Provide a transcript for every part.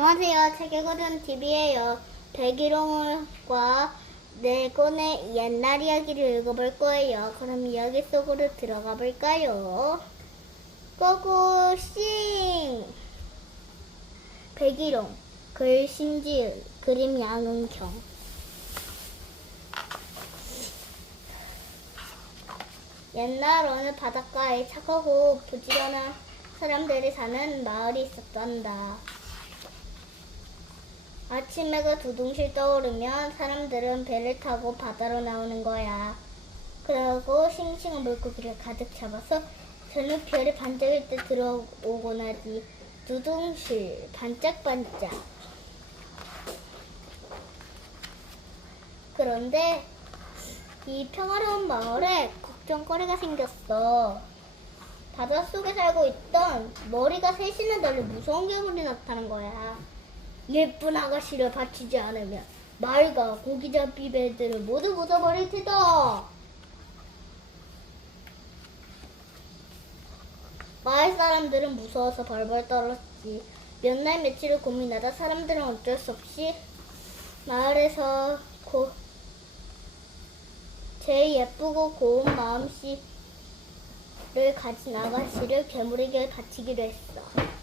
안녕하세요. 책읽어준 TV예요. 백일홍과 네권의 옛날 이야기를 읽어볼 거예요. 그럼 이야기 속으로 들어가 볼까요? 고고싱! 백일홍, 글 신지은, 그림 양은경. 옛날 어느 바닷가에 착하고 부지런한 사람들이 사는 마을이 있었단다. 아침 해가 두둥실 떠오르면 사람들은 배를 타고 바다로 나오는 거야. 그러고 싱싱한 물고기를 가득 잡아서 저녁 별이 반짝일 때 들어오곤 하지. 두둥실, 반짝반짝. 그런데 이 평화로운 마을에 걱정거리가 생겼어. 바닷속에 살고 있던 머리가 셋이나 달린 무서운 괴물이 나타난 거야. 예쁜 아가씨를 바치지 않으면 말과 고기잡이 배들을 모두 묻어버릴 테다. 마을 사람들은 무서워서 벌벌 떨었지. 몇 날 며칠을 고민하다 사람들은 어쩔 수 없이 마을에서 제일 예쁘고 고운 마음씨를 가진 아가씨를 괴물에게 바치기로 했어.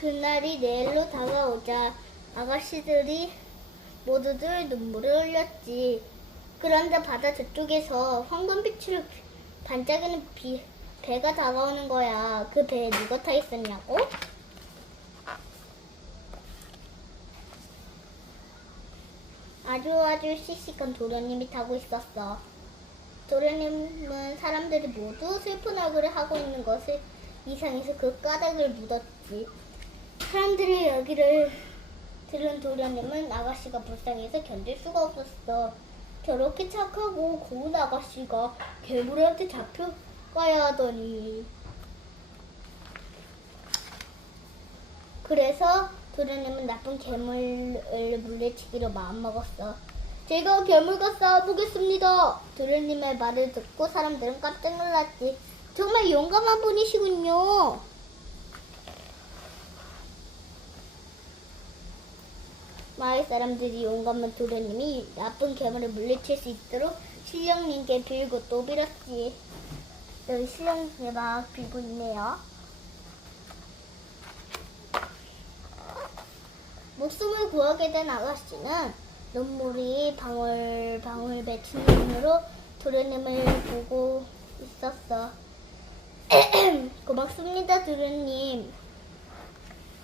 그날이 내일로 다가오자 아가씨들이 모두들 눈물을 흘렸지. 그런데 바다 저쪽에서 황금빛으로 반짝이는 배가 다가오는 거야. 그 배에 누가 타 있었냐고? 아주 씩씩한 도련님이 타고 있었어. 도련님은 사람들이 모두 슬픈 얼굴을 하고 있는 것을 이상해서 그 까닭을 묻었지. 사람들의 이야기를 들은 도련님은 아가씨가 불쌍해서 견딜 수가 없었어. 저렇게 착하고 고운 아가씨가 괴물한테 잡혀가야 하더니. 그래서 도련님은 나쁜 괴물을 물리치기로 마음먹었어. 제가 괴물과 싸워보겠습니다. 도련님의 말을 듣고 사람들은 깜짝 놀랐지. 정말 용감한 분이시군요. 마을 사람들이 용감한 도련님이 나쁜 괴물을 물리칠 수 있도록 신령님께 빌고 또 빌었지. 여기 신령님께 막 빌고 있네요. 목숨을 구하게 된 아가씨는 눈물이 방울방울 맺힌 눈으로 도련님을 보고 있었어. 고맙습니다, 도련님.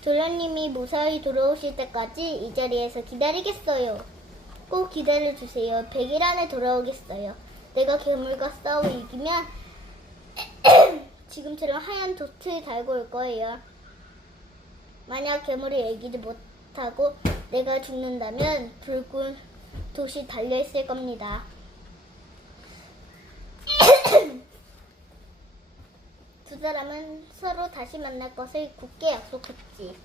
도련님이 무사히 돌아오실 때까지 이 자리에서 기다리겠어요. 꼭 기다려주세요. 100일 안에 돌아오겠어요. 내가 괴물과 싸워 이기면 지금처럼 하얀 돛을 달고 올 거예요. 만약 괴물을 이기지 못하고 내가 죽는다면 붉은 돛이 달려있을 겁니다. 두 사람은 서로 다시 만날 것을 굳게 약속했지.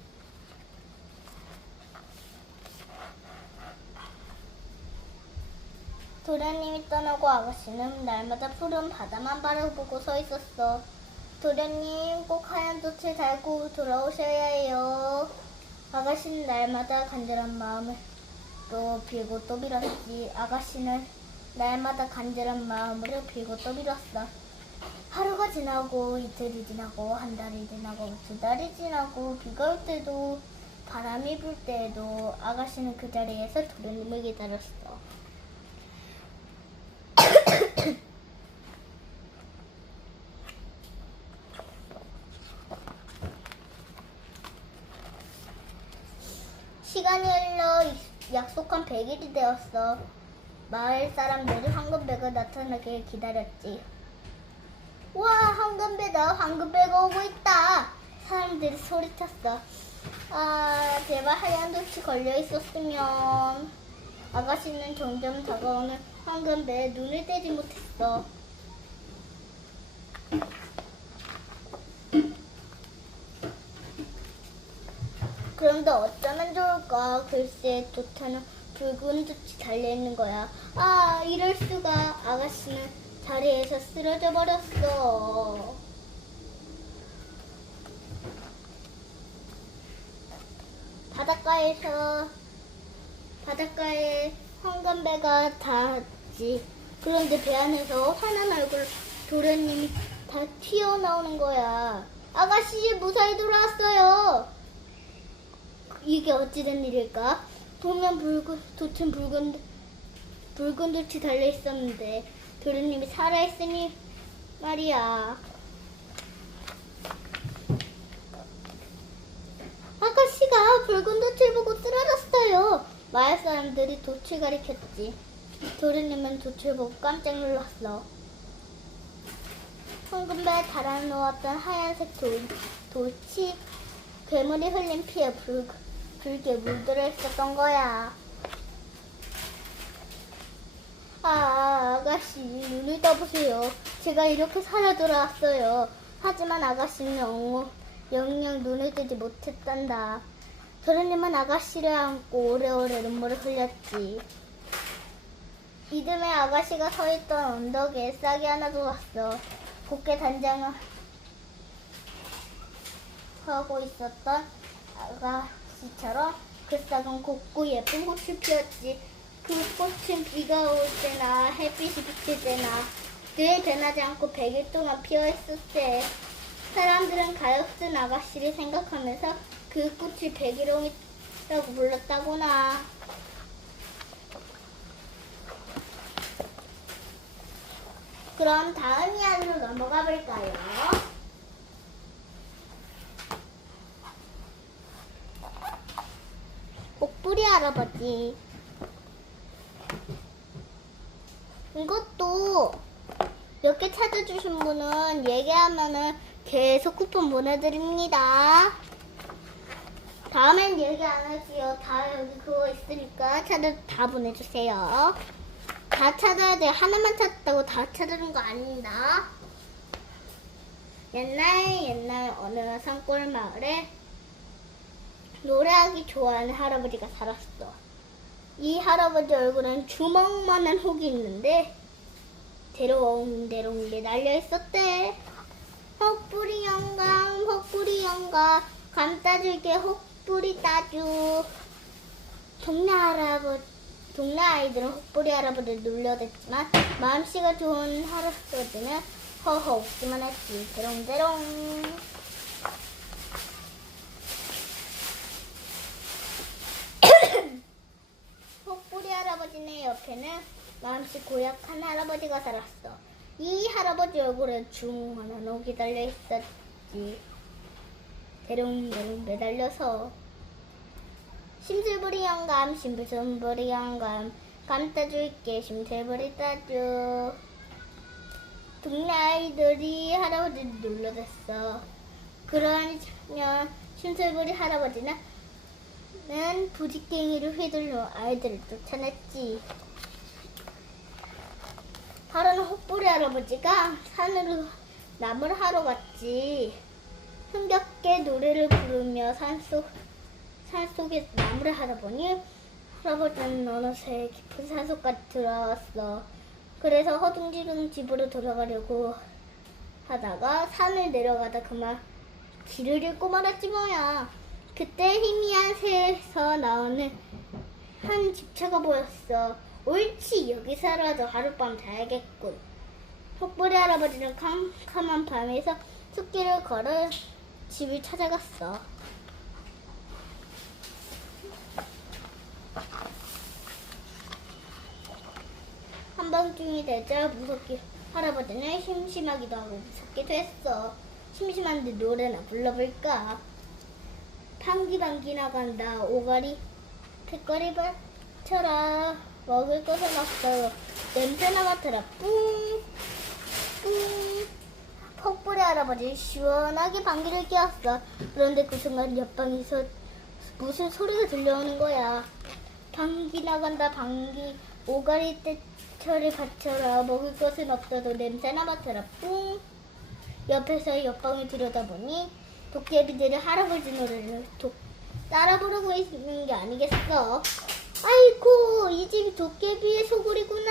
도련님이 떠나고 아가씨는 날마다 푸른 바다만 바라보고 서 있었어. 도련님, 꼭 하얀 돛을 달고 돌아오셔야 해요. 아가씨는 날마다 간절한 마음으로 빌고 또 빌었지. 아가씨는 날마다 간절한 마음으로 빌고 또 빌었어. 하루가 지나고 이틀이 지나고 한 달이 지나고 두 달이 지나고 비가 올 때도 바람이 불 때에도 아가씨는 그 자리에서 도련님을 기다렸어. 시간이 흘러 약속한 100일이 되었어. 마을 사람들이 황금배가 나타나길 기다렸지. 와, 황금배다. 황금배가 오고 있다. 사람들이 소리쳤어. 아, 제발 하얀 돛이 걸려 있었으면. 아가씨는 점점 다가오는 황금배에 눈을 떼지 못했어. 그런데 어쩌면 좋을까? 글쎄, 돛에는 붉은 돛이 달려있는 거야. 아, 이럴 수가. 아가씨는 자리에서 쓰러져 버렸어. 바닷가에 황금배가 닿았지. 그런데 배 안에서 환한 얼굴 도련님이 다 튀어나오는 거야. 아가씨 무사히 돌아왔어요. 이게 어찌된 일일까? 보면 돛은 붉은 돛이 달려있었는데 도련님이 살아있으니 말이야. 아가씨가 붉은 돛을 보고 쓰러졌어요. 마을 사람들이 돛을 가리켰지. 도련님은 돛을 보고 깜짝 놀랐어. 황금배에 달아놓았던 하얀색 돛이 괴물이 흘린 피에 붉게 물들어 있었던 거야. 아가씨 눈을 떠보세요. 제가 이렇게 살아 돌아왔어요. 하지만 아가씨는 영영 눈을 뜨지 못했단다. 도련님은 아가씨를 안고 오래오래 눈물을 흘렸지. 이듬해 아가씨가 서있던 언덕에 싹이 하나 돋았어. 곱게 단장을 하고 있었던 아가씨처럼 그 싹은 곱고 예쁜 꽃을 피웠지. 그 꽃은 비가 올 때나 햇빛이 비칠 때나 늘 변하지 않고 100일 동안 피어있었대. 사람들은 가엾은 아가씨를 생각하면서 그 꽃을 백일홍이라고 불렀다구나. 그럼 다음 이야기로 넘어가 볼까요? 옥부리 할아버지. 이것도 이렇게 찾아주신 분은 얘기하면은 계속 쿠폰 보내드립니다. 다음엔 얘기 안 할게요. 다 여기 그거 있으니까 다 보내주세요. 다 찾아야 돼. 하나만 찾았다고 다 찾아준 거 아닙니다. 옛날 어느 산골 마을에 노래하기 좋아하는 할아버지가 살았어. 이 할아버지 얼굴엔 주먹만한 혹이 있는데 대롱대롱 매달려 있었대. 헛뿌리 영감 감따줄게 헛뿌리 따주. 동네 아이들은 헛뿌리 할아버지를 놀려댔지만 마음씨가 좋은 할아버지는 허허 웃기만 했지. 대롱대롱. 헛뿌리 할아버지네 옆에는 마음씨 고약한 할아버지가 살았어. 이 할아버지 얼굴에 중한 옥이 달려있었지. 대롱대롱 매달려서 심술부리 영감 감따줄게 심술부리 따줘. 동네 아이들이 할아버지를 놀려댔어. 그러면 심술부리 할아버지는 부지깽이를 휘둘러 아이들을 쫓아냈지. 하루는 헛뿌리 할아버지가 산으로 나무를 하러 갔지. 흥겹게 노래를 부르며 산속에 나무를 하다 보니 할아버지는 어느새 깊은 산속까지 들어왔어. 그래서 허둥지둥 집으로 돌아가려고 하다가 산을 내려가다 그만 길을 잃고 말았지 뭐야. 그때 희미한 새에서 나오는 한 집차가 보였어. 옳지, 여기서라도 하룻밤 자야겠군. 헛뿌리 할아버지는 캄캄한 밤에서 숲길을 걸어 집을 찾아갔어. 한밤중이 되자 할아버지는 심심하기도 하고 무섭기도 했어. 심심한데 노래나 불러볼까? 방귀방귀 나간다 오가리 택거리 받쳐라. 먹을 것은 없어요. 냄새나 맡아라. 뿡 뿡. 헛뿌리 할아버지 시원하게 방귀를 뀌었어. 그런데 그 순간 옆방에서 무슨 소리가 들려오는 거야. 방귀 나간다 방귀 오가리 떼철을 받쳐라. 먹을 것은 없어도 냄새나 맡아라. 뿡. 옆에서 옆방을 들여다보니 도깨비들이 할아버지 노래를 따라 부르고 있는 게 아니겠어. 아이고, 이 집이 도깨비의 소굴이구나.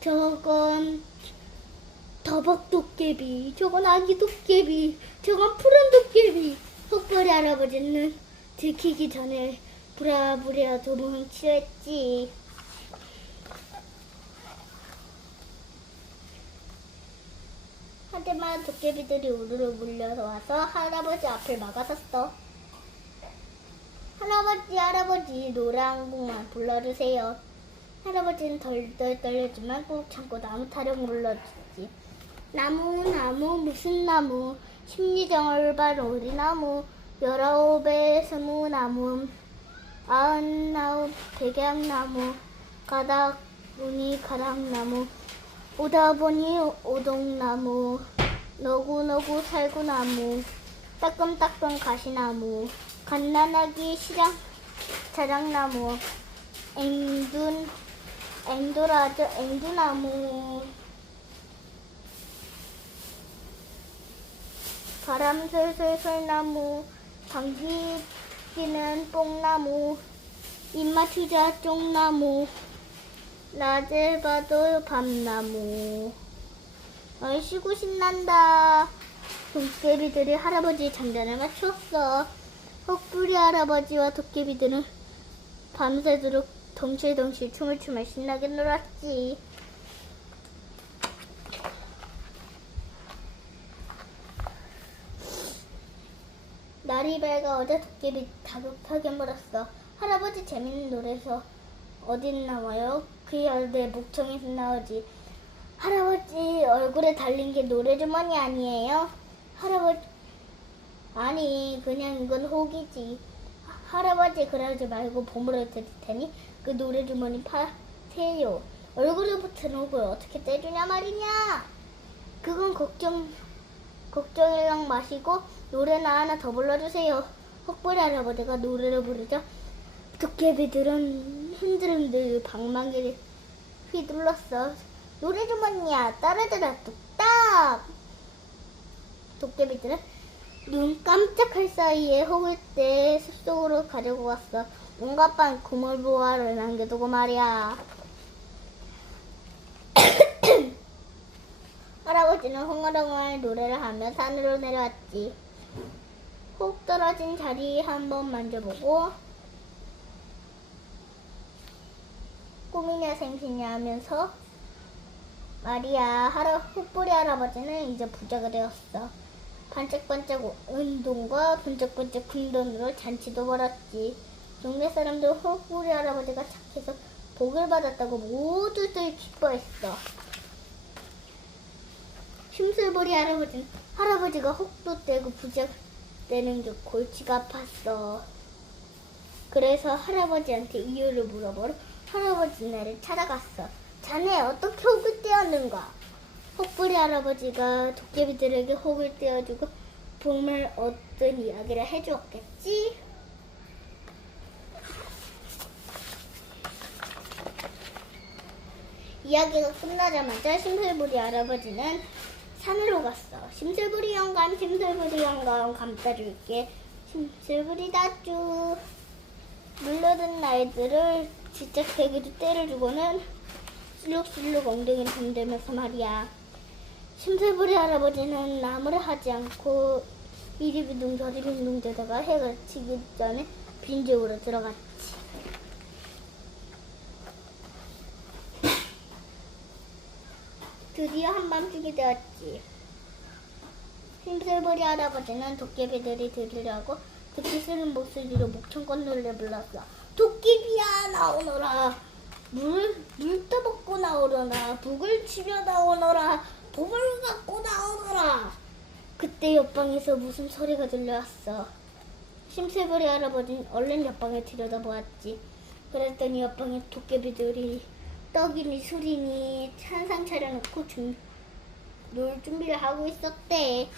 저건 더벅 도깨비, 저건 아기 도깨비, 저건 푸른 도깨비. 헛뿌리 할아버지는 들키기 전에 부랴부랴 도망치랬지. 하지만 도깨비들이 우르르 몰려서 와서 할아버지 앞을 막아섰어. 할아버지, 노래 한 곡만 불러주세요. 할아버지는 덜덜 떨렸지만 꾹 참고 나무 타령 불러주지. 나무 무슨 나무, 십리정을 오리나무, 19의 스무나무, 99 백약나무, 가닥보니 가닥나무, 오다보니 오동나무, 너구너구 살구나무, 따끔따끔 가시나무, 갓난아기 자작나무, 앵돌아저 앵두나무, 바람 솔솔 솔나무, 방귀 뀌는 뽕나무, 입맞추자 쪽나무, 낮에 봐도 밤나무. 얼씨구 신난다. 도깨비들이 할아버지 장단을 맞추었어. 헛부리 할아버지와 도깨비들은 밤새도록 덩실덩실 춤을 추며 신나게 놀았지. 날이 밝아 어제 도깨비 다급하게 물었어. 할아버지 재밌는 노래에서 어딘 나와요? 그야 내 목청에서 나오지. 할아버지 얼굴에 달린 게 노래주머니 아니에요? 할아버지 아니 그냥 이건 혹이지. 할아버지 그러지 말고 보물을 드릴 테니 그 노래주머니 파세요. 얼굴에 붙은 혹을 어떻게 떼주냐 말이냐. 그건 걱정이랑 마시고 노래나 하나 더 불러주세요. 헛부리 할아버지가 노래를 부르자 도깨비들은 흔들흔들 방망이를 휘둘렀어. 노래주머니야 따라들아 뚝딱. 도깨비들은 눈 깜짝할 사이에 혹을 떼 숲속으로 가지고 왔어. 온갖 반 고물보화를 남겨두고 말이야. 할아버지는 흥얼흥얼 노래를 하며 산으로 내려왔지. 혹 떨어진 자리 한번 만져보고 꿈이냐 생시냐 하면서 말이야. 헛부리 할아버지는 이제 부자가 되었어. 반짝반짝 은돈과 번쩍번쩍 금돈으로 잔치도 벌었지. 동네 사람들 헛부리 할아버지가 착해서 복을 받았다고 모두들 기뻐했어. 심술부리 할아버지가 혹도 떼고 부자 되는 게 골치가 아팠어. 그래서 할아버지한테 이유를 물어보러 할아버지네를 찾아갔어. 자네 어떻게 혹을 떼었는가? 혹부리 할아버지가 도깨비들에게 혹을 떼어주고 복을 얻은 이야기를 해주었겠지? 이야기가 끝나자마자 심술부리 할아버지는 산으로 갔어. 심술부리 영감 감싸줄게. 심술부리 다쭈. 물러든 아이들을 지짝대기도 때를 주고는 슬룩슬룩 엉덩이를 흔들면서 말이야. 심술부리 할아버지는 나무를 하지 않고 이리 빈둥 저리 빈둥 대다가 해가 지기 전에 빈집으로 들어갔지. 드디어 한밤중이 되었지. 심술부리 할아버지는 도깨비들이 들으려고 듣기 싫은 목소리로 목청껏 노래 불렀어. 도깨비야 나오너라. 물 떠먹고 나오너라. 북을 치며 나오너라. 복을 갖고 나오너라. 그때 옆방에서 무슨 소리가 들려왔어. 심술부리 할아버지는 얼른 옆방에 들여다보았지. 그랬더니 옆방에 도깨비들이 떡이니 술이니 한상 차려놓고 놀 준비를 하고 있었대.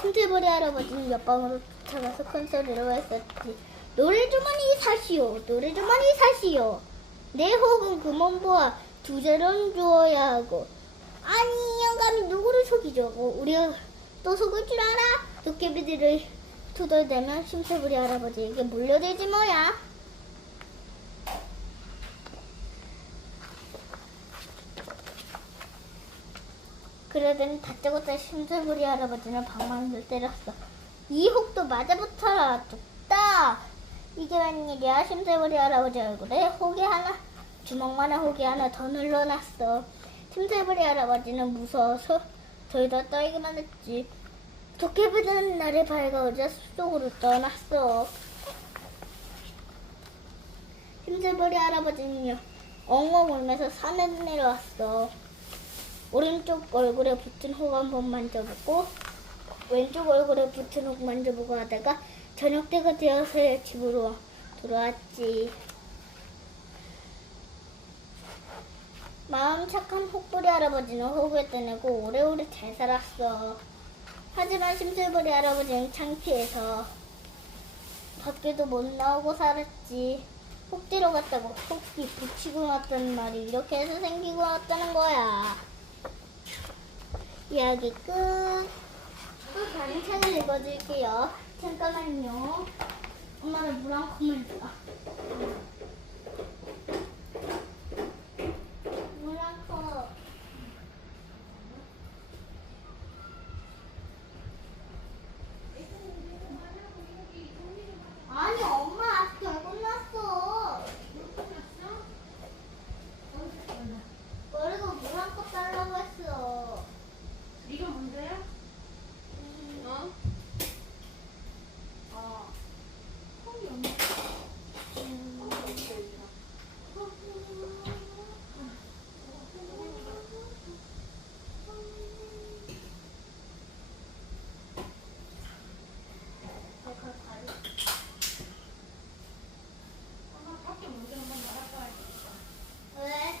심술부리 할아버지는 옆방으로 쫓아가서 큰소리로 했었지. 노래주머니 사시오. 노래주머니 사시오. 내 혹은 금원보아 두 자론 주어야 하고. 아니 영감이 누구를 속이려고. 우리가 또 속을 줄 알아? 도깨비들을 투덜대면 심술부리 할아버지에게 몰려들지 뭐야. 그러더니 다짜고짜 심술부리 할아버지는 방망이를 때렸어. 이 혹도 맞아붙어라. 뚝딱. 이게 웬일이야? 심세부리 할아버지 얼굴에 혹이 하나, 주먹만한 혹이 하나 더 눌러놨어. 심세부리 할아버지는 무서워서 저희다 떨기만 했지. 도깨비는 날이 밝아오자 숲속으로 떠났어. 심세부리 할아버지는요, 엉엉 울면서 산에 내려왔어. 오른쪽 얼굴에 붙은 혹 한번 만져보고 왼쪽 얼굴에 붙은 혹 만져보고 하다가 저녁 때가 되어서야 집으로 돌아왔지. 마음 착한 혹부리 할아버지는 혹을 떠내고 오래오래 잘 살았어. 하지만 심술부리 할아버지는 창피해서 밖에도 못 나오고 살았지. 혹 뒤로 갔다고 혹이 붙이고 왔다는 말이 이렇게 해서 생기고 왔다는 거야. 이야기 끝. 또 다른 책을 읽어줄게요. 잠깐만요. 엄마가 물 한 컵만 줘. 물 한 컵. 아니 엄마 아직 안 끝났어. 그리고 물 한 컵 달라고 했어. 이거 문제야? 어? 어. 콩이 없네. 엄마 밖에 먼저 한번 나갔다 와야겠다. 왜?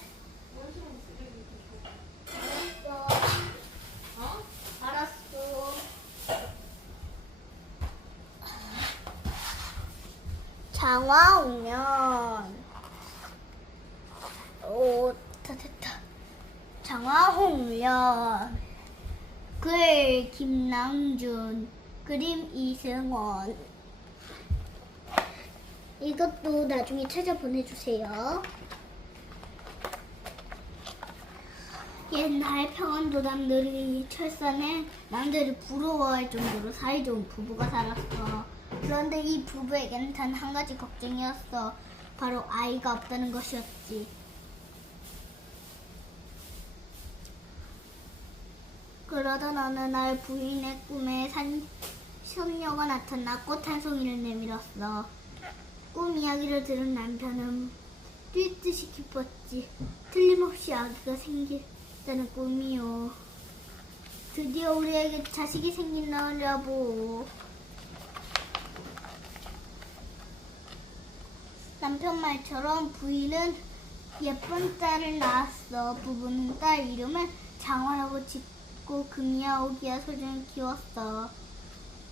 원수는 쓰레기 줘. 알았어. 어? 알았어. 장화홍련. 오, 됐다. 장화홍련. 글 김남준. 그림 이승원. 이것도 나중에 찾아 보내주세요. 옛날 평안도 남들이 철산에 남들이 부러워할 정도로 사이좋은 부부가 살았어. 그런데 이 부부에게는 단 한 가지 걱정이었어. 바로 아이가 없다는 것이었지. 그러던 어느 날 부인의 꿈에 선녀가 나타나 꽃 한 송이를 내밀었어. 꿈 이야기를 들은 남편은 뛰듯이 기뻤지. 틀림없이 아기가 생긴다는 꿈이요. 드디어 우리에게 자식이 생긴다 여보. 남편 말처럼 부인은 예쁜 딸을 낳았어. 부부는 딸 이름을 장화라고 짓고 금이야 오기야 소중히 키웠어.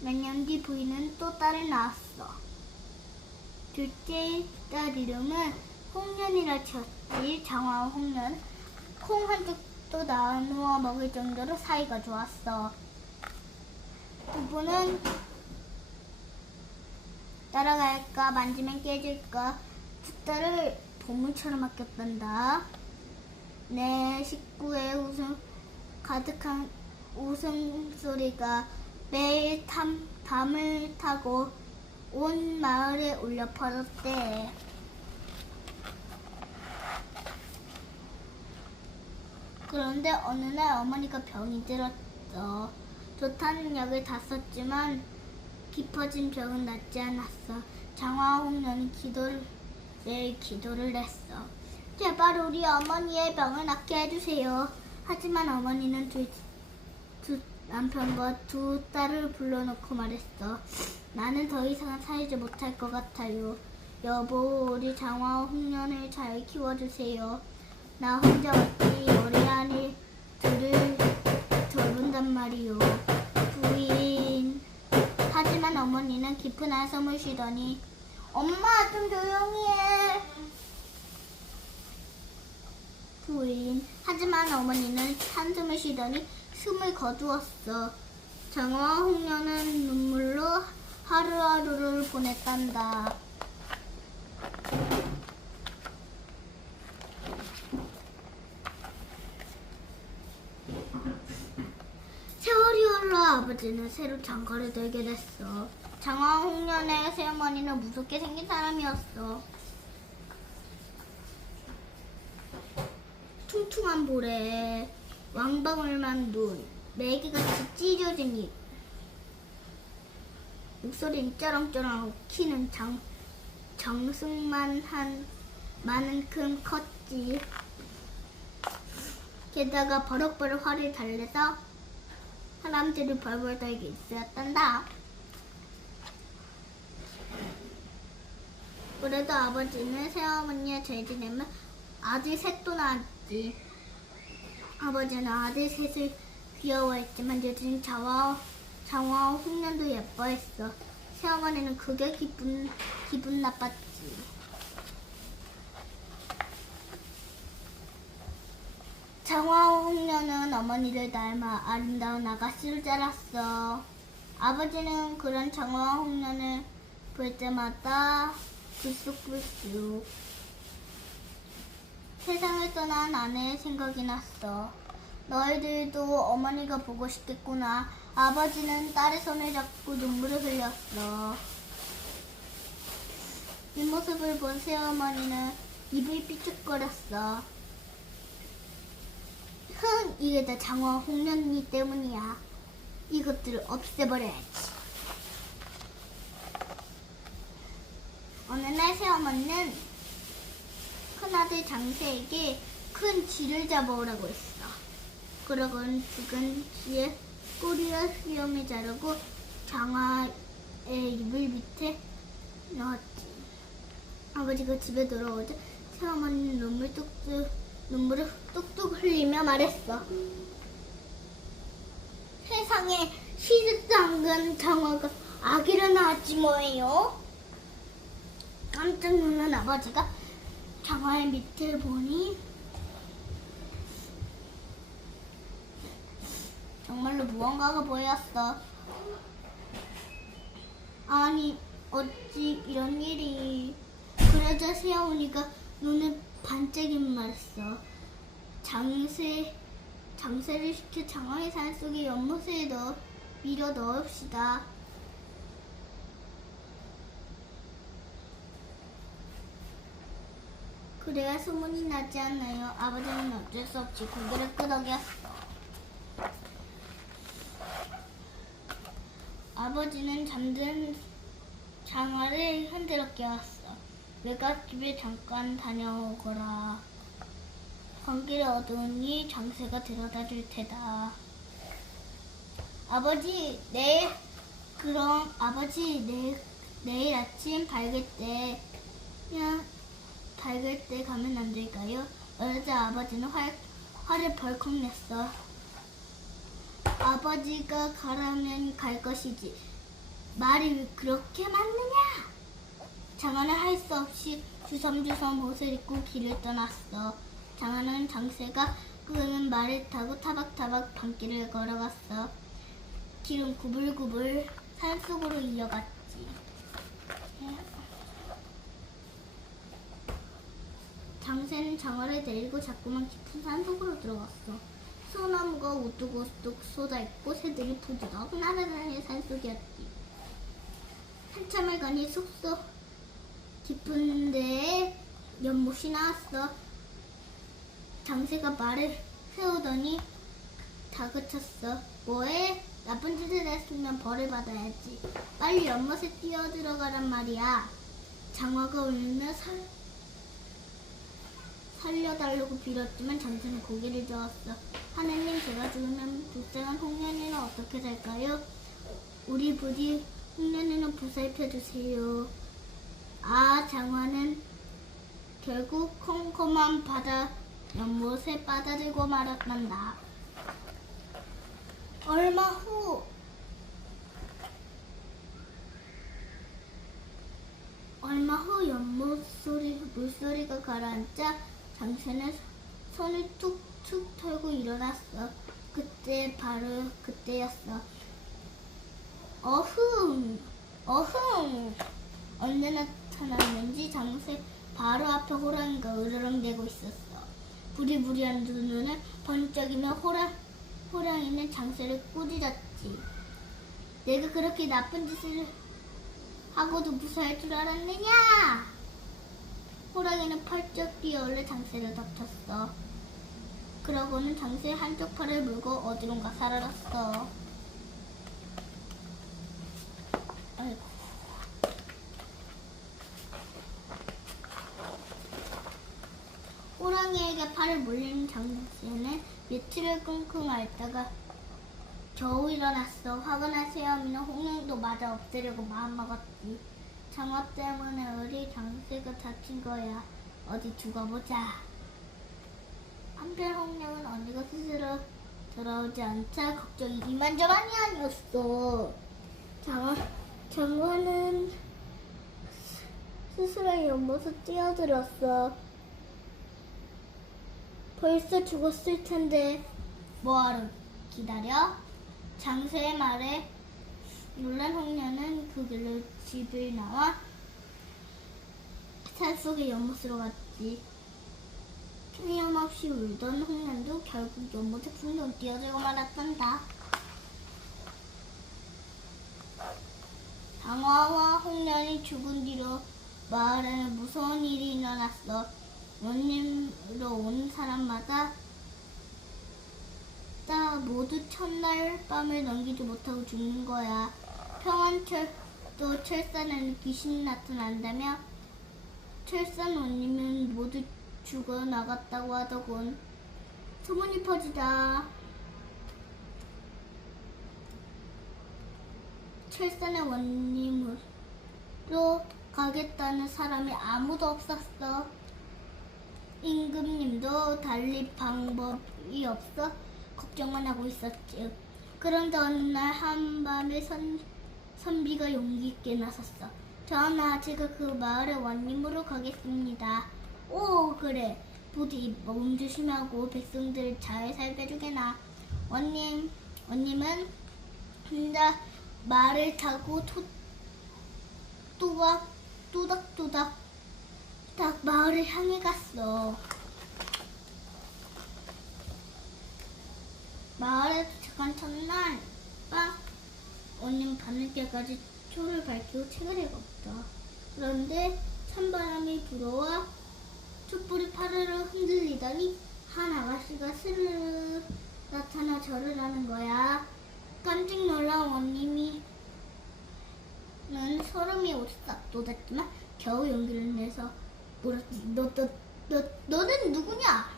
몇 년 뒤 부인은 또 딸을 낳았어. 둘째 딸 이름은 홍련이라 지었지. 장화와 홍련. 콩 한 쪽도 나누어 먹을 정도로 사이가 좋았어. 부부는 따라갈까 만지면 깨질까 두 딸을 보물처럼 아꼈단다. 내 식구의 가득한 웃음소리가 매일 담을 타고 온 마을에 울려 퍼졌대. 그런데 어느 날 어머니가 병이 들었어. 좋다는 약을 다 썼지만 깊어진 병은 낫지 않았어. 장화와 홍련이 매일 기도를 했어. 제발 우리 어머니의 병을 낫게 해주세요. 하지만 어머니는 남편과 두 딸을 불러놓고 말했어. 나는 더 이상 살지 못할 것 같아요. 여보, 우리 장화와 홍련을 잘 키워주세요. 나 혼자 어찌 오래 아이들을 돌본단 말이요. 부인. 하지만 어머니는 깊은 한숨을 쉬더니 엄마 좀 조용히 해. 부인. 하지만 어머니는 한숨을 쉬더니 숨을 거두었어. 장화와 홍련은 눈물로 하루하루를 보냈단다. 세월이 흘러 아버지는 새로 장가를 들게 됐어. 장화홍련의 새어머니는 무섭게 생긴 사람이었어. 퉁퉁한 볼에 왕방울만 눈, 메기같이 찢어진 입, 목소리는 쩌렁쩌렁하고 키는 정승만한 만큼 컸지. 게다가 버럭버럭 화를 달래서 사람들이 벌벌 떨게 있었단다. 그래도 아버지는 새어머니와 잘 지내면 아들 셋도 낳았지. 아버지는 아들 셋을 귀여워했지만 요즘 장화 홍련도 예뻐했어. 새어머니는 그게 기분 나빴지. 장화 홍련은 어머니를 닮아 아름다운 아가씨를 자랐어. 아버지는 그런 장화 홍련을 볼 때마다 불쑥불쑥 세상을 떠난 아내의 생각이 났어. 너희들도 어머니가 보고 싶겠구나. 아버지는 딸의 손을 잡고 눈물을 흘렸어. 이 모습을 본 새어머니는 입을 삐죽거렸어. 이게 다 장화 홍련이 때문이야. 이것들을 없애버려야지. 어느 날 새어머니는 큰아들 장세에게 큰 쥐를 잡아오라고 했어. 그러곤 죽은 쥐의 꼬리와 수염을 자르고 장화의 이불 밑에 넣었지. 아버지가 집에 돌아오자 새어머니는 눈물을 뚝뚝 흘리며 말했어. 세상에 시집도 안 간 장화가 아기를 낳았지 뭐예요? 깜짝 놀란 아버지가 장화의 밑을 보니 정말로 무언가가 보였어. 아니 어찌 이런 일이. 그러자 새어머니가 눈을 반짝이며 말했어. 장세를 시켜 장화의 산 속에 연못에 밀어 넣읍시다. 그래야 소문이 나지 않나요? 아버지는 어쩔 수 없이 고개를 끄덕였어. 아버지는 잠든 장화를 흔들어 깨웠어. 외갓집에 잠깐 다녀오거라. 밤길이 어두우니 장세가 데려다 줄 테다. 아버지, 내일 아침 밝을 때 가면 안 될까요? 그러자 아버지는 화를 벌컥 냈어. 아버지가 가라면 갈 것이지. 말이 왜 그렇게 많느냐? 장화는 할 수 없이 주섬주섬 옷을 입고 길을 떠났어. 장화는 장세가 끄는 말을 타고 타박타박 밤길을 걸어갔어. 길은 구불구불 산속으로 이어갔지. 장세는 장화를 데리고 자꾸만 깊은 산속으로 들어갔어. 소나무가 우뚝우뚝 쏟아있고 새들이 부드럽게 날아다니는 산속이었지. 한참을 가니 숲속 깊은 데에 연못이 나왔어. 장세가 말을 세우더니 다그쳤어. 뭐해? 나쁜 짓을 했으면 벌을 받아야지. 빨리 연못에 뛰어들어가란 말이야. 장화가 울며 살려달라고 빌었지만 장세는 고개를 저었어. 하느님, 제가 죽으면 불쌍한 홍련이는 어떻게 살까요? 우리 부디 홍련이는 보살펴주세요. 장화는 결국 컴컴한 바다 연못에 빠져들고 말았단다. 얼마 후 연못 물소리가 가라앉자 장세는 손을 툭툭 털고 일어났어. 바로 그때였어. 어흥! 언제 나타났는지 장세 바로 앞에 호랑이가 으르렁대고 있었어. 부리부리한 두 눈을 번쩍이며 호랑이는 장세를 꾸짖었지. 내가 그렇게 나쁜 짓을 하고도 무사할 줄 알았느냐? 호랑이는 펄쩍 뛰어 올라 장새를 덮쳤어. 그러고는 장새의 한쪽 팔을 물고 어디론가 사라졌어. 아이고. 호랑이에게 팔을 물린 장새는 며칠을 끙끙 앓다가 겨우 일어났어. 화가 난 새어미는 홍룡도 맞아 없애려고 마음먹었지. 장화 때문에 우리 장새가 다친 거야. 어디 두고 보자. 한편 홍룡은 언니가 스스로 돌아오지 않자 걱정이 이만저만이 아니었어. 장화는 스스로의 연못에 뛰어들었어. 벌써 죽었을 텐데 뭐하러 기다려? 장새의 말에 놀란 홍련은 그 길로 집을 나와 산속의 연못으로 갔지. 끊임없이 울던 홍련도 결국 연못에 붕덩 뛰어들고 말았단다. 장화와 홍련이 죽은 뒤로 마을에는 무서운 일이 일어났어. 원님으로 온 사람마다 모두 첫날 밤을 넘기지 못하고 죽는 거야. 평안철도 철산에는 귀신이 나타난다며 철산 원님은 모두 죽어 나갔다고 하더군. 소문이 퍼지자 철산의 원님으로 가겠다는 사람이 아무도 없었어. 임금님도 달리 방법이 없어 걱정만 하고 있었지. 그런데 어느 날 한밤에 선비가 용기 있게 나섰어. 전하, 제가 그 마을의 원님으로 가겠습니다. 오, 그래. 부디 몸 조심하고 백성들 잘 살펴주게나. 원님은 혼자 말을 타고 또닥또닥 마을을 향해 갔어. 마을에 도착한 첫날 밤 원님 밤늦게까지 초를 밝히고 책을 읽었다. 그런데 찬바람이 불어와 촛불이 파르르 흔들리더니 한 아가씨가 스르르 나타나 절을 하는 거야. 깜짝 놀란 원님이는 소름이 오싹 돋았지만 겨우 용기를 내서 물었지. 너는 누구냐?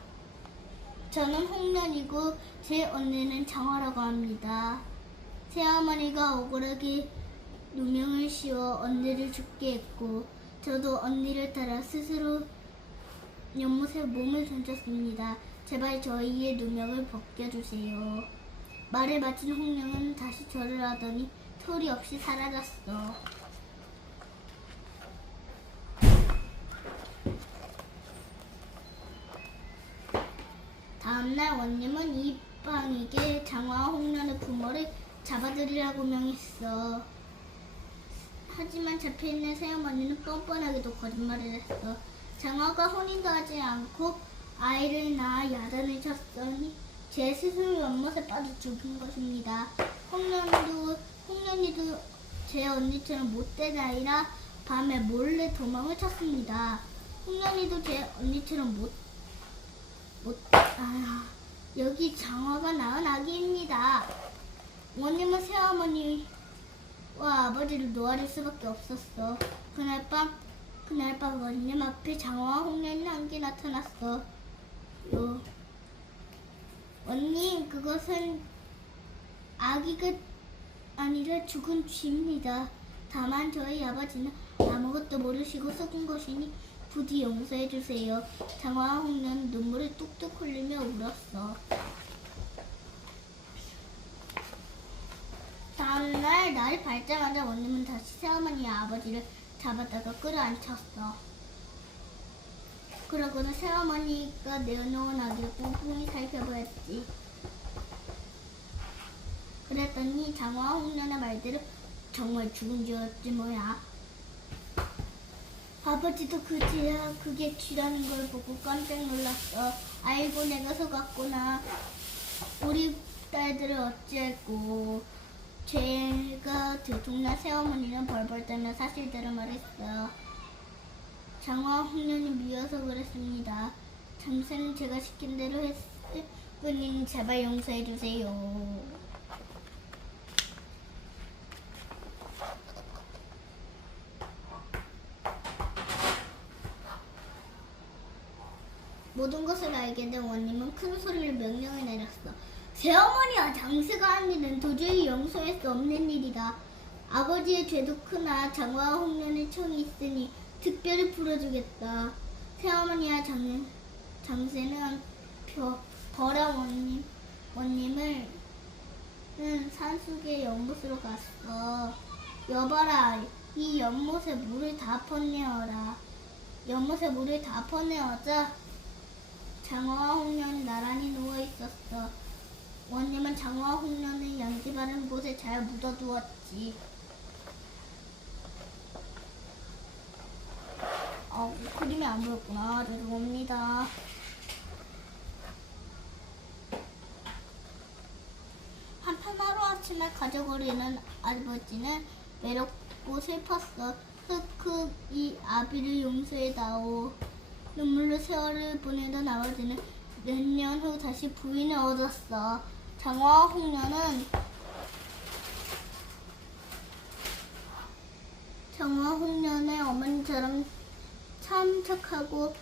저는 홍련이고 제 언니는 장화라고 합니다. 새어머니가 억울하게 누명을 씌워 언니를 죽게 했고 저도 언니를 따라 스스로 연못에 몸을 던졌습니다. 제발 저희의 누명을 벗겨주세요. 말을 마친 홍련은 다시 절을 하더니 소리 없이 사라졌어. 다음날 원님은 이방에게 장화와 홍련의 부모를 잡아들이라고 명했어. 하지만 잡혀있는 새어머니는 뻔뻔하게도 거짓말을 했어. 장화가 혼인도 하지 않고 아이를 낳아 야단을 쳤으니 제 스스로 연못에 빠져 죽은 것입니다. 홍련이도 제 언니처럼 못된 아이라 밤에 몰래 도망을 쳤습니다. 홍련이도 제 언니처럼 여기 장화가 낳은 아기입니다. 원님은 새어머니와 아버지를 놓아줄 수밖에 없었어. 그날 밤 원님 앞에 장화와 홍련이 함께 나타났어. 원님, 그것은 아기가 아니라 죽은 쥐입니다. 다만 저희 아버지는 아무것도 모르시고 속은 것이니 부디 용서해 주세요. 장화와 홍련은 눈물을 뚝뚝 흘리며 울었어. 다음날 날이 밝자마자 원님은 다시 새어머니와 아버지를 잡아다가 끌어안혔어. 그러고는 새어머니가 내어놓은 아기를 꼼꼼히 살펴보았지. 그랬더니 장화와 홍련의 말대로 정말 죽은 쥐였지 뭐야. 아버지도 그게 쥐라는 걸 보고 깜짝 놀랐어. 아이고, 내가 속았구나. 우리 딸들을 어찌했고 제가 들통난 새어머니는 벌벌 떨며 사실대로 말했어요. 장화 홍련이 미워서 그랬습니다. 장세는 제가 시킨 대로 했을 뿐이니 제발 용서해 주세요. 모든 것을 알게 된 원님은 큰 소리로 명령을 내렸어. 새어머니와 장세가 한 일은 도저히 용서할 수 없는 일이다. 아버지의 죄도 크나 장화와 홍련의 청이 있으니 특별히 풀어주겠다. 새어머니와 장세는 벌한 원님을 산속의 연못으로 갔어. 여봐라, 이 연못에 물을 다 퍼내어라. 연못에 물을 다 퍼내어자 장어와 홍련이 나란히 누워있었어. 원님은 장어와 홍련을 양지 바른 곳에 잘 묻어두었지. 그림이 안 보였구나. 죄송합니다. 한편 하루아침에 가져버리는 아버지는 외롭고 슬펐어. 흑흑 이 아비를 용서해다오. 눈물로 세월을 보내던 아버지는 몇 년 후 다시 부인을 얻었어. 장화와 홍련의 어머니처럼 참 착하고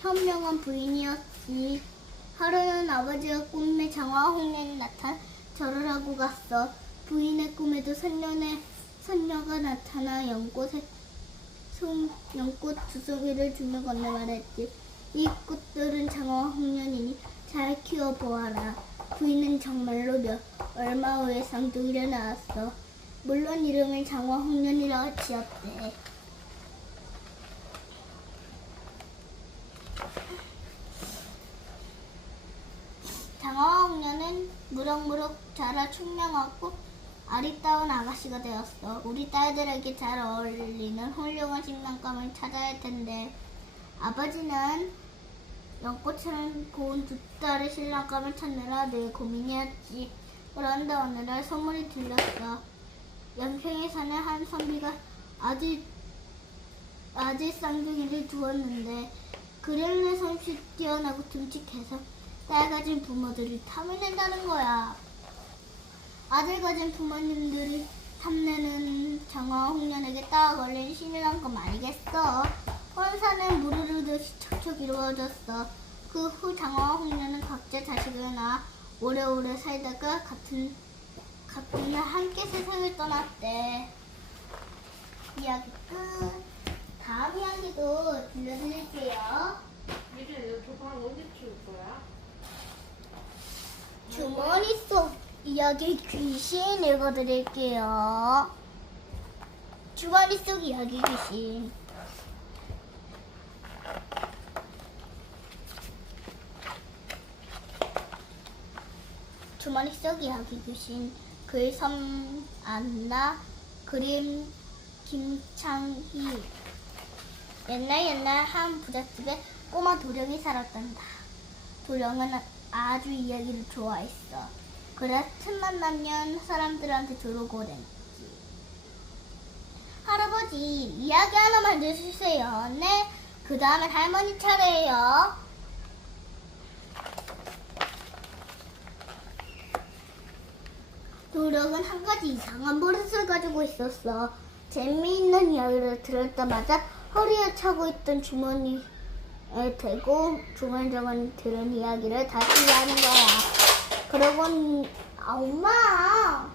현명한 부인이었지. 하루는 아버지가 꿈에 장화와 홍련이 나타나 절을 하고 갔어. 부인의 꿈에도 선녀가 나타나 연꽃 두 송이를 주며 건네 말했지. 이 꽃들은 장화와 홍련이니 잘 키워보아라. 부인은 정말로 얼마 후에 쌍둥이를 낳았어. 물론 이름을 장화 홍련이라고 지었대. 장화와 홍련은 무럭무럭 자라 총명하고 아리따운 아가씨가 되었어. 우리 딸들에게 잘 어울리는 훌륭한 신랑감을 찾아야 할 텐데 아버지는 연꽃처럼 고운 두 딸의 신랑감을 찾느라 늘 고민이었지. 그런데 어느날 소문이 들렸어. 연평에 사는 한 선비가 아들 쌍둥이를 두었는데 그림의 솜씨 뛰어나고 듬직해서 딸 가진 부모들이 탐을 낸다는 거야. 아들 가진 부모님들이 탐내는 장화와 홍련에게 딱 걸린 신랑감 아니겠어? 혼사는 무르르듯이 척척 이루어졌어. 그 후 장화와 홍련은 각자 자식을 낳아 오래오래 살다가 같은 날 함께 세상을 떠났대. 이야기 끝. 다음 이야기도 들려드릴게요. 이제 도방 언제 치울 거야? 주머니 속 이야기 귀신 읽어드릴게요. 주머니 속 이야기 귀신. 주머니 속 이야기 귀신. 글 섬안나, 그림 김창희. 옛날 한 부잣집에 꼬마 도령이 살았단다. 도령은 아주 이야기를 좋아했어. 그래 틈만 나면 사람들한테 조르고 그랬지. 할아버지, 이야기 하나만 해주세요. 네, 그 다음엔 할머니 차례예요. 도령은 한 가지 이상한 버릇을 가지고 있었어. 재미있는 이야기를 들을 때마다 허리에 차고 있던 주머니에 대고 조곤조곤 들은 이야기를 다시 하는 거야. 그러곤 엄마!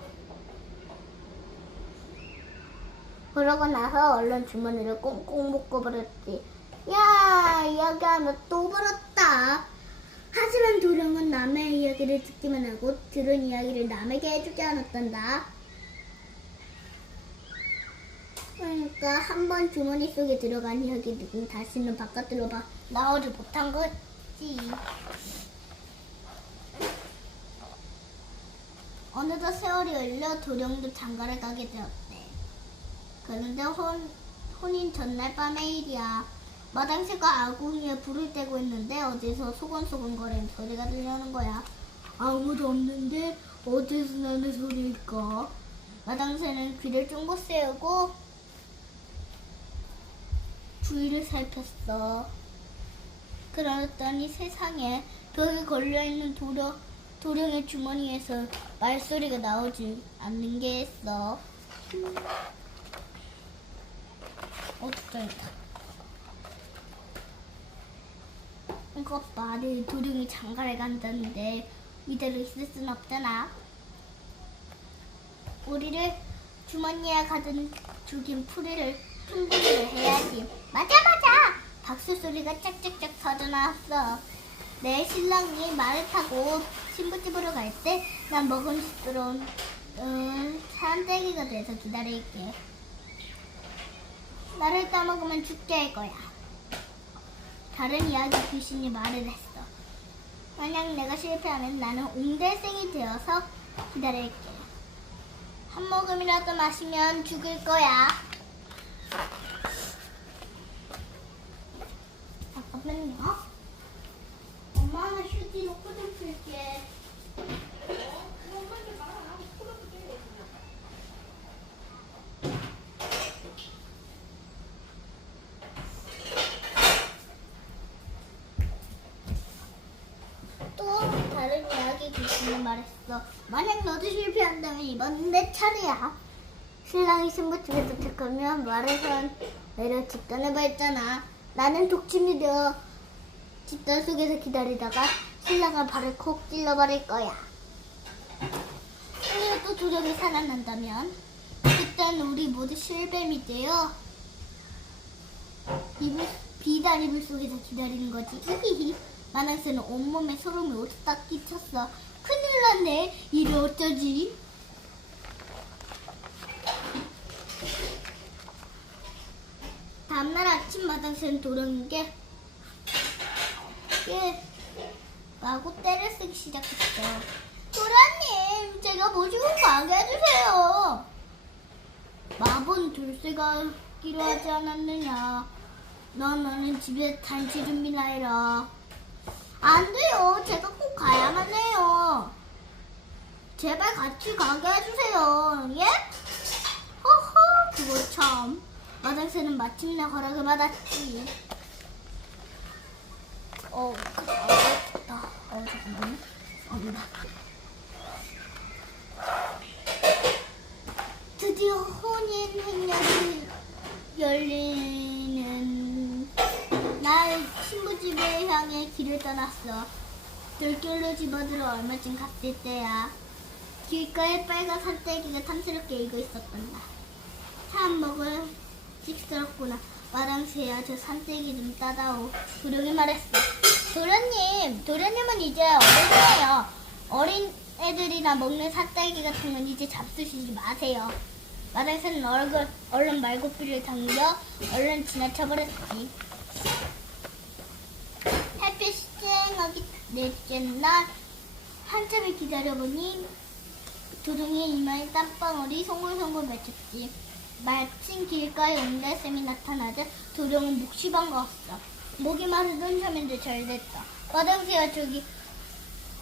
그러고 나서 얼른 주머니를 꽁꽁 묶어버렸지. 야, 이야기 하나 또 벌었다. 하지만 도령은 남의 이야기를 듣기만 하고 들은 이야기를 남에게 해주지 않았단다. 그러니까 한번 주머니 속에 들어간 이야기는 다시는 바깥으로 나오지 못한 거지. 어느덧 세월이 흘러 도령도 장가를 가게 되었대. 그런데 혼인 전날 밤의 일이야. 마당새가 아궁이에 불을 떼고 있는데 어디서 소곤소곤 거리는 소리가 들려오는 거야. 아무도 없는데 어디서 나는 소리일까? 마당새는 귀를 쫑긋 세우고 주위를 살폈어. 그러더니 세상에 벽에 걸려있는 도령의 주머니에서 말소리가 나오지 않는 게 있어. 어쩌다. 이것 봐, 내 도령이 장가를 간다는데 이대로 있을 순 없잖아. 우리를 주머니에 가득 죽인 풀이를 해야지. 맞아. 박수 소리가 짝짝짝 터져나왔어. 내 신랑이 말을 타고 신부집으로 갈 때 난 먹음직스러운 산떼기가 돼서 기다릴게. 나를 따먹으면 죽게 할 거야. 다른 이야기 귀신이 말을 했어. 만약 내가 실패하면 나는 옹달생이 되어서 기다릴게. 한 모금이라도 마시면 죽을 거야. 잠깐만요. 엄마, 나 휴지 놓고 좀 풀게. 또 다른 이야기 귀신이 말했어. 만약 너도 실패한다면 이번 내 차례야. 신랑이 신부집에 도착하면 말에선 내려 집단을 밟잖아. 나는 독침이 되어 집단 속에서 기다리다가 신랑을 발을 콕 찔러버릴 거야. 오늘 또 도령이 살아난다면 그땐 우리 모두 실뱀이 되어 비단 이불 속에서 기다리는 거지. 히히히. 마당새는 온몸에 소름이 오싹 끼쳤어. 큰일 났네. 이를 어쩌지? 다음날 아침 마당새는 도령에게 마구 때를 쓰기 시작했어. 도련님, 제가 모시고 가게 해주세요. 마본 돌쇠가 기로 하지 않았느냐. 너는 집에 잔치 준비나 해라. 안 돼요. 제가 꼭 가야만 해요. 제발 같이 가게 해주세요. 예? 허허, 그거 참. 마당새는 마침내 허락을 받았지. 잠깐만요. 드디어 혼인 행렬이 열리는 날 신부집에 향해 길을 떠났어. 들길로 집어들어 얼마쯤 갔을 때야. 길가에 빨간 산딸기가 탐스럽게 익어 있었단다. 참 먹을 씹스럽구나. 마당새야, 저 산딸기 좀 따다오. 도령이 말했어. 도련님은 이제 어른이에요. 어린 애들이나 먹는 산딸기 같은 건 이제 잡수시지 마세요. 마당새는 얼른 말고삐를 당겨 얼른 지나쳐버렸지. 햇빛이 쨍하기 넷째 날 한참을 기다려보니 도령의 이마에 땀방울이 송골송골 맺혔지. 마침 길가에 옹달샘이 나타나자 도령은 몹시 반가웠어. 목이 마르던 참인데 잘됐다. 마당새야, 저기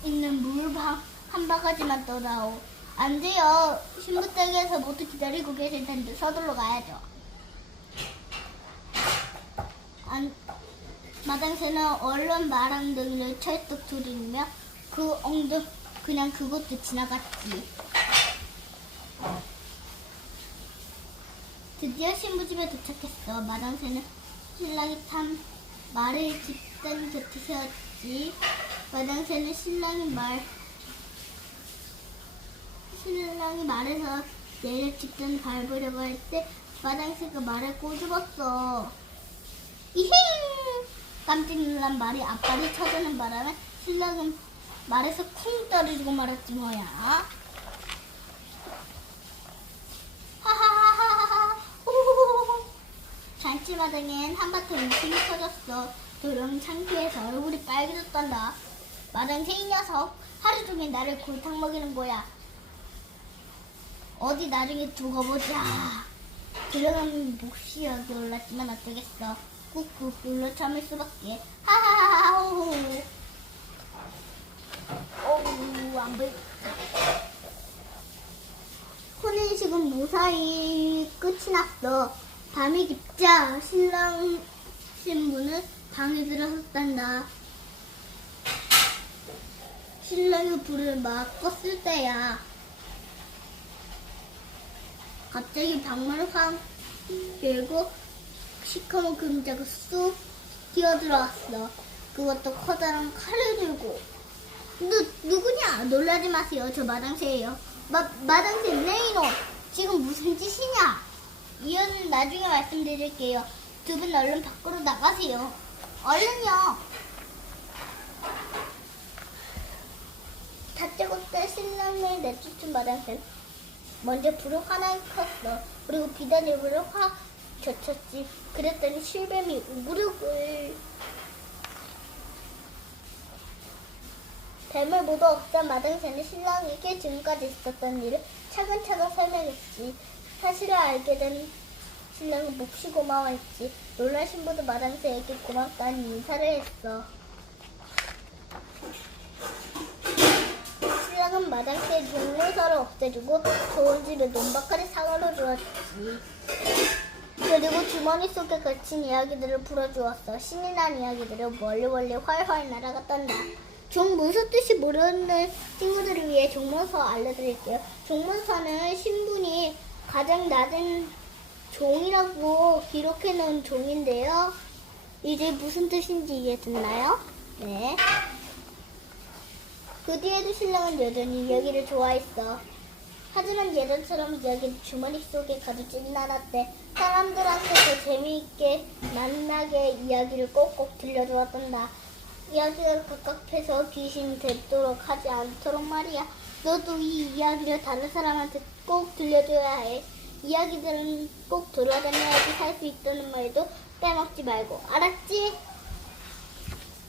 있는 물 한 바가지만 떠다오. 안 돼요. 신부댁에서 모두 기다리고 계실 텐데 서둘러 가야죠. 마당새는 얼른 말앙덩이를 철떡 두드리며 그냥 그것도 지나갔지. 드디어 신부집에 도착했어. 마당새는 신랑이 탄 말을 집단 곁에 세웠지. 마당새는 신랑이 말에서 내려 집단 밟으려고 할 때 마당새가 말을 꼬집었어. 이힝! 깜짝 놀란 말이 앞발이 쳐드는 바람에 신랑은 말에서 쿵 떨어지고 말았지 뭐야. 하하하하하. 호호호호. 잔치마당엔 한바탕 웃음이 터졌어. 도령 창피해서 얼굴이 빨개졌단다. 마당새 이 녀석, 하루 종일 나를 골탕 먹이는 거야. 어디 나중에 두고 보자. 도령은 몹시 여기 올랐지만 어쩌겠어. 꾹꾹 눌러 참을 수밖에. 하하하하. 호호. 어우, 안 보여. 지금 무사히 끝이 났어. 밤이 깊자 신랑 신부는 방에 들어섰단다. 신랑이 불을 막 껐을 때야. 갑자기 방문을 확 열고 시커먼 그림자가 쑥 뛰어들어왔어. 그것도 커다란 칼을 들고. 누구냐? 놀라지 마세요. 저 마당새예요. 마당새 네 이놈. 지금 무슨 짓이냐? 이유는 나중에 말씀드릴게요. 두 분 얼른 밖으로 나가세요. 얼른요. 다짜고짜 신랑을 내쫓은 마당새는 먼저 불을 환하게 켰어. 그리고 비단의 불을 확 젖혔지. 그랬더니 실뱀이 우르르 뱀을 모두 없자 마당새는 신랑에게 지금까지 있었던 일을 차근차근 설명했지. 사실을 알게 된 신랑은 몹시 고마워했지. 놀란 신부도 마당새에게 고맙다는 인사를 했어. 신랑은 마당새의 종문서를 없애주고 좋은 집에 논밭까지 사과로 주었지. 그리고 주머니 속에 걸친 이야기들을 풀어주었어. 신이 난 이야기들을 멀리 활활 날아갔단다. 종문서 뜻이 모르는 친구들을 위해 종문서 알려드릴게요. 종문서는 신분이 가장 낮은 종이라고 기록해놓은 종인데요. 이제 무슨 뜻인지 이해됐나요? 네. 그 뒤에도 신랑은 여전히 이야기를 좋아했어. 하지만 예전처럼 이야기는 주머니 속에 가두지는 않았대. 사람들한테 더 재미있게 만나게 이야기를 꼭꼭 들려주었단다. 이야기가 갑갑해서 귀신이 되도록 하지 않도록 말이야. 너도 이 이야기를 다른 사람한테 꼭 들려줘야 해. 이야기들은 꼭 돌아다녀야지 살 수 있다는 말도 빼먹지 말고. 알았지?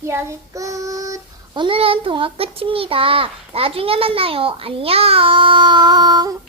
이야기 끝. 오늘은 동화 끝입니다. 나중에 만나요. 안녕.